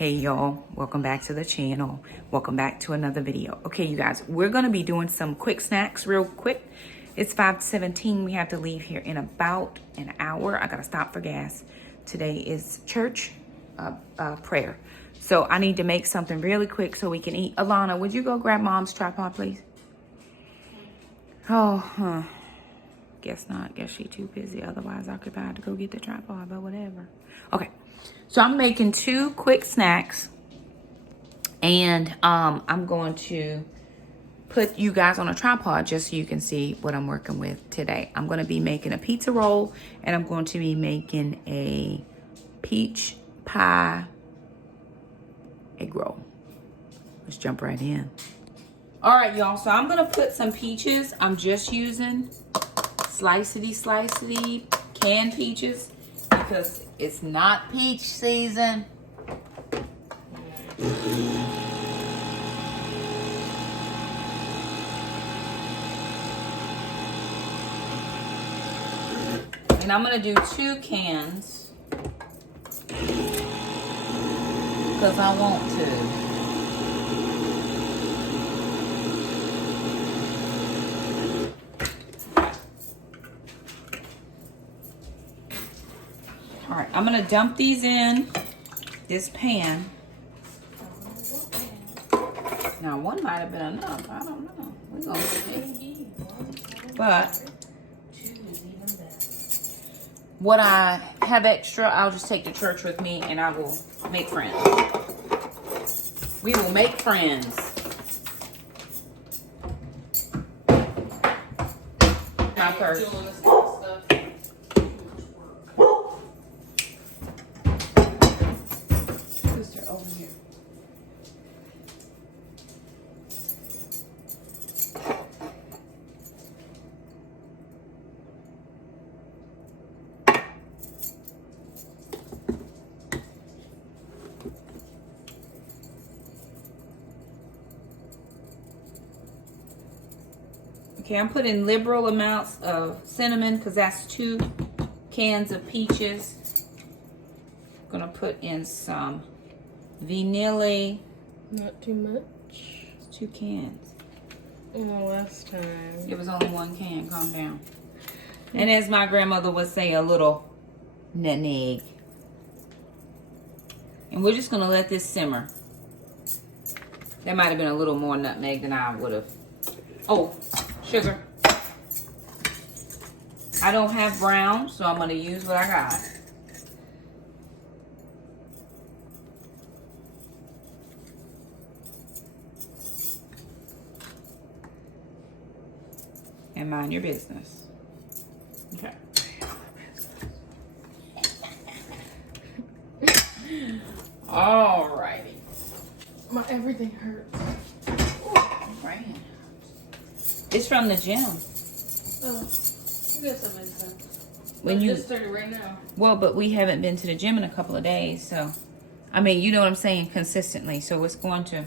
Hey y'all, welcome back to the channel. Welcome back to another video. Okay, you guys, we're gonna be doing some quick snacks real quick. It's 5:17. We have to leave here in about an hour. I gotta stop for gas. Today is church prayer. So I need to make something really quick so we can eat. Alana, would you go grab mom's tripod, please? Oh, guess not. Guess she too busy. Otherwise, I could buy to go get the tripod, but whatever. Okay, so I'm making two quick snacks, and I'm going to put you guys on a tripod just so you can see what I'm working with today. I'm going to be making a pizza roll, and I'm going to be making a peach pie egg roll. Let's jump right in. All right, y'all, so I'm gonna put some peaches. I'm just using slicety canned peaches because it's not peach season. And I'm gonna do 2 cans because I want to. All right, I'm gonna dump these in this pan. Now, one might have been enough. I don't know. We're gonna see. But what I have extra, I'll just take to church with me, and I will make friends. We will make friends. My purse. Over here. Okay, I'm putting liberal amounts of cinnamon because that's 2 cans of peaches. I'm gonna put in some vanilla. Not too much. It's 2 cans. Oh, last time. It was only 1 can. Calm down. And as my grandmother would say, a little nutmeg. And we're just going to let this simmer. That might have been a little more nutmeg than I would have. Oh, sugar. I don't have brown, so I'm going to use what I got. And mind your business. Okay. All righty. My everything hurts. Right. It's from the gym. Oh, I guess that makes sense. When you just started right now. Well, but we haven't been to the gym in a couple of days, so I mean, you know what I'm saying, consistently. So it's going to.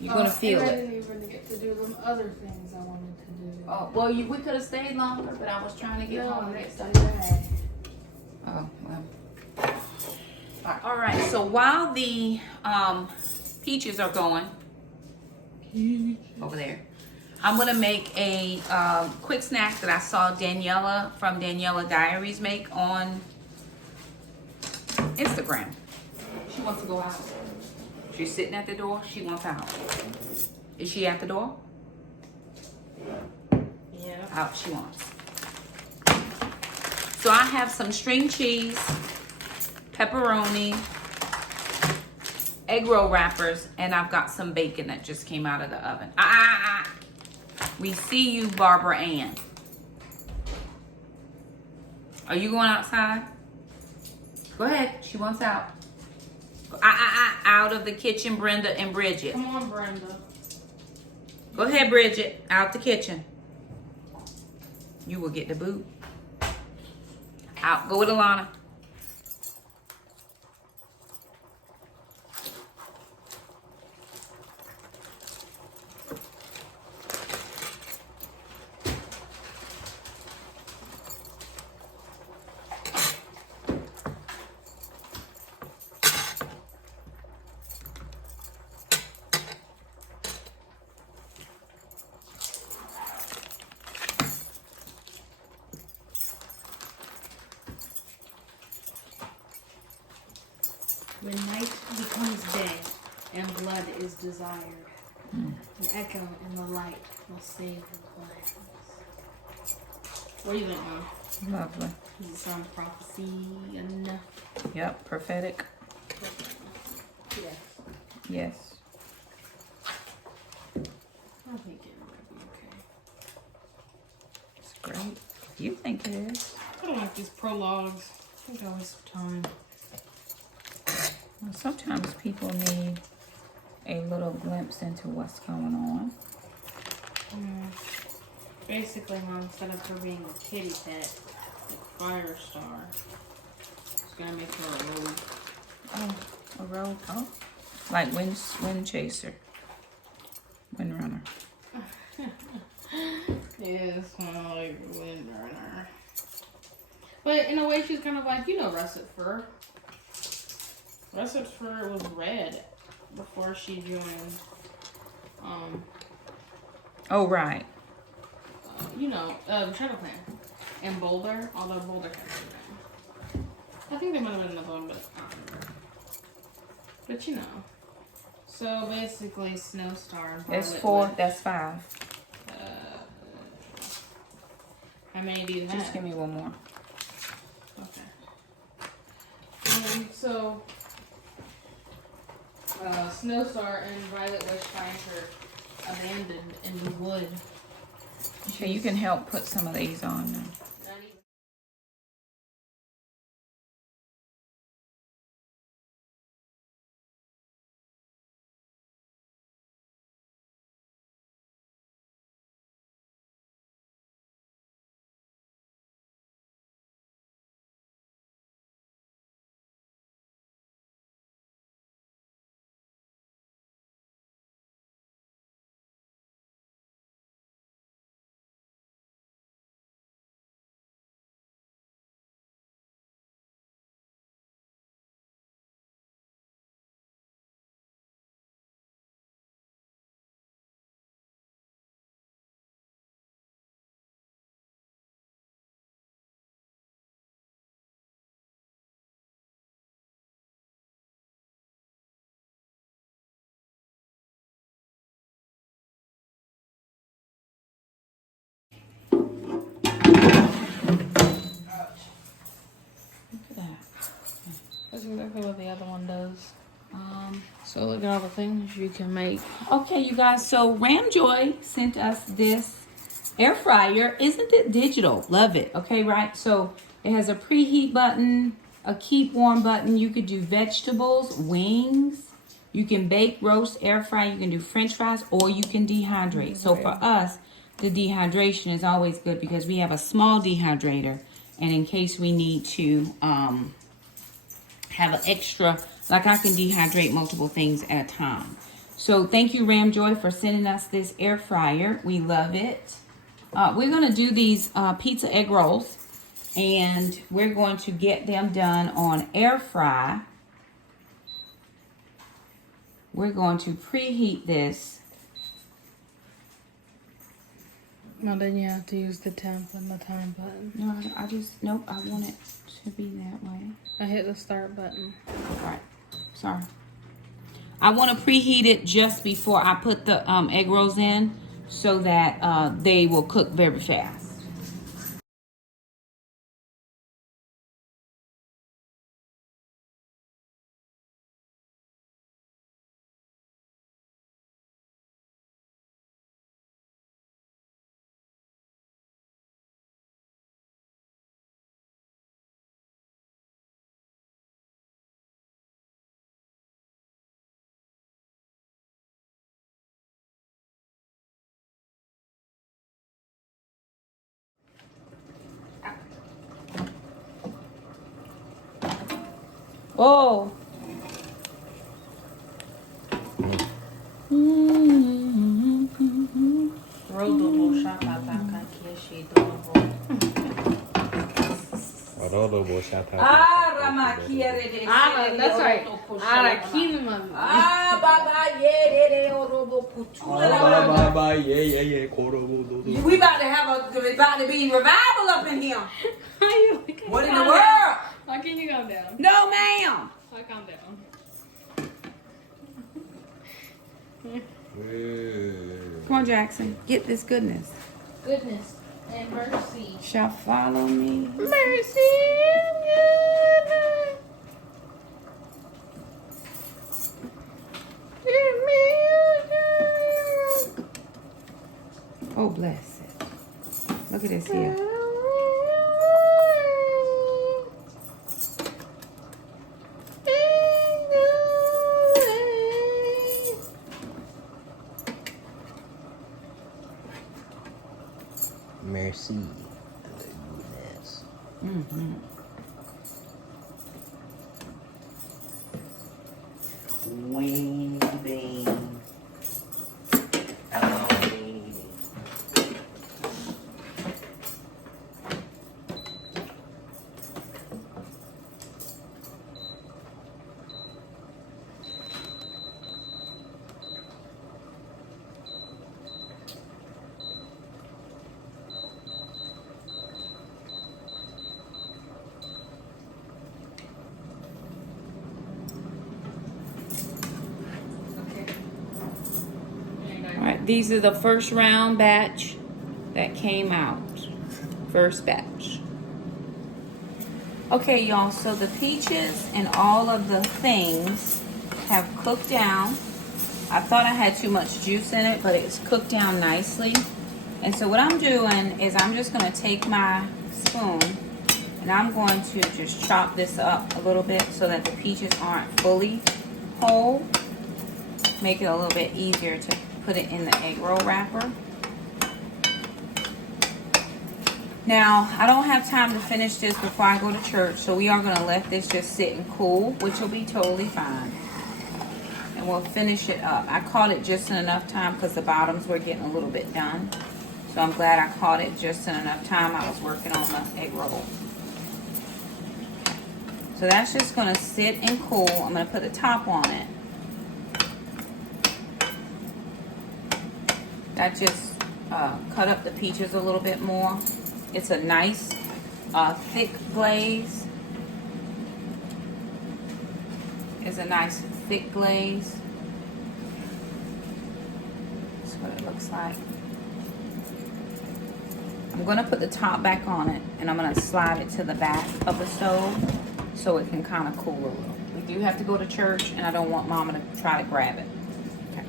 You're gonna feel and it. I didn't even get to do them other things I wanted to do. Oh, well, we could have stayed longer, but I was trying to get home and get stuff. Oh, well. All right, so while the peaches are going over there, I'm going to make a quick snack that I saw Daniela from Daniela Diaries make on Instagram. She wants to go out. She's sitting at the door. She wants out. Is she at the door? Yeah. Out she wants. So I have some string cheese, pepperoni, egg roll wrappers, and I've got some bacon that just came out of the oven. We see you, Barbara Ann. Are you going outside? Go ahead. She wants out. Out of the kitchen, Brenda and Bridget. Come on, Brenda. Go ahead, Bridget. Out the kitchen. You will get the boot. Out. Go with Alana. When night becomes day and blood is desired, an echo in the light will save the plans. What do you think, Mom? Lovely. Does it sound prophecy enough? Yep, prophetic. Yes. Yes. I think it might be okay. It's great. You think it is? I don't like these prologues. I think I waste time. Well, sometimes people need a little glimpse into what's going on. Basically, Mom, instead of her being a kitty pet, like Firestar, it's gonna make her a rogue. Oh, a rogue. Oh, like wind chaser, wind runner. Yes, like Windrunner. But in a way, she's kind of like, you know, Russet Fur. Russet Fur was red before she joined. Oh, right. You know, Shadow Clan and Boulder. Although Boulder has a name. I think there might have been another one, but I don't remember. But you know. So basically, Snowstar and That's Violet 4. Witch. That's 5. How many do you have? Just give me one more. Okay. So, Snowstar and Violet Witch find her abandoned in the wood. Okay, you can help put some of these on now. Not even. Look at that. That's exactly what the other one does. So look at all the things you can make. Okay, you guys. So RamJoy sent us this air fryer. Isn't it digital? Love it. Okay, right. So it has a preheat button, a keep warm button. You could do vegetables, wings. You can bake, roast, air fry. You can do French fries, or you can dehydrate. So for us, the dehydration is always good because we have a small dehydrator, and in case we need to have an extra, like I can dehydrate multiple things at a time. So thank you, RamJoy, for sending us this air fryer. We love it. We're going to do these pizza egg rolls, and we're going to get them done on air fry. We're going to preheat this. Well, then you have to use the temp and the time button. No, nope, I want it to be that way. I hit the start button. All right, sorry. I want to preheat it just before I put the egg rolls in so that they will cook very fast. Oh. That's right. We about to have about to be revival up in here. What in the world? Why can't you calm down? No, ma'am. Why calm down? Come on, Jackson. Get this goodness. Goodness and mercy. Shall follow me. Mercy and goodness. Oh, bless it. Look at this here. Mercy and goodness. Mm-hmm. Weenie bean. Hello, weenie bean. All right, these are the first round batch that came out. First batch. Okay, y'all, so the peaches and all of the things have cooked down. I thought I had too much juice in it, but it's cooked down nicely. And so what I'm doing is I'm just gonna take my spoon and I'm going to just chop this up a little bit so that the peaches aren't fully whole. Make it a little bit easier to put it in the egg roll wrapper. Now, I don't have time to finish this before I go to church, so we are gonna let this just sit and cool, which will be totally fine. And we'll finish it up. I caught it just in enough time because the bottoms were getting a little bit done. So I'm glad I caught it just in enough time. I was working on the egg roll. So that's just gonna sit and cool. I'm gonna put the top on it. That just cut up the peaches a little bit more. It's a nice thick glaze. It's a nice thick glaze. That's what it looks like. I'm gonna put the top back on it and I'm gonna slide it to the back of the stove so it can kind of cool a little. We do have to go to church and I don't want Mama to try to grab it. Okay.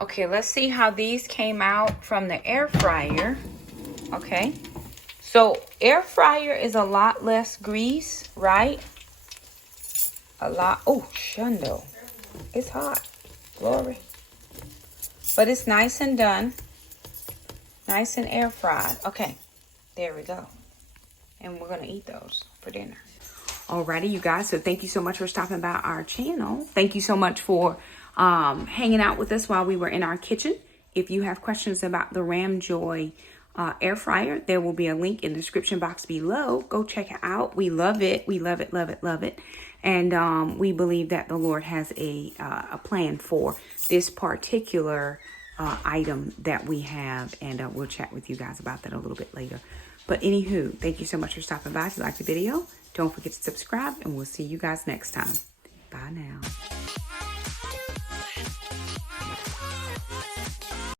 Okay, let's see how these came out from the air fryer. Okay, so air fryer is a lot less grease, right? A lot. Oh, shundo. It's hot. Glory. But it's nice and done. Nice and air fried. Okay, there we go. And we're going to eat those for dinner. Alrighty, you guys. So thank you so much for stopping by our channel. Thank you so much for hanging out with us while we were in our kitchen. If you have questions about the RamJoy air fryer, there will be a link in the description box below. Go check it out. We love it. We love it, love it, love it. And we believe that the Lord has a plan for this particular item that we have. And we'll chat with you guys about that a little bit later. But anywho, thank you so much for stopping by. If you liked the video, don't forget to subscribe. And we'll see you guys next time. Bye now.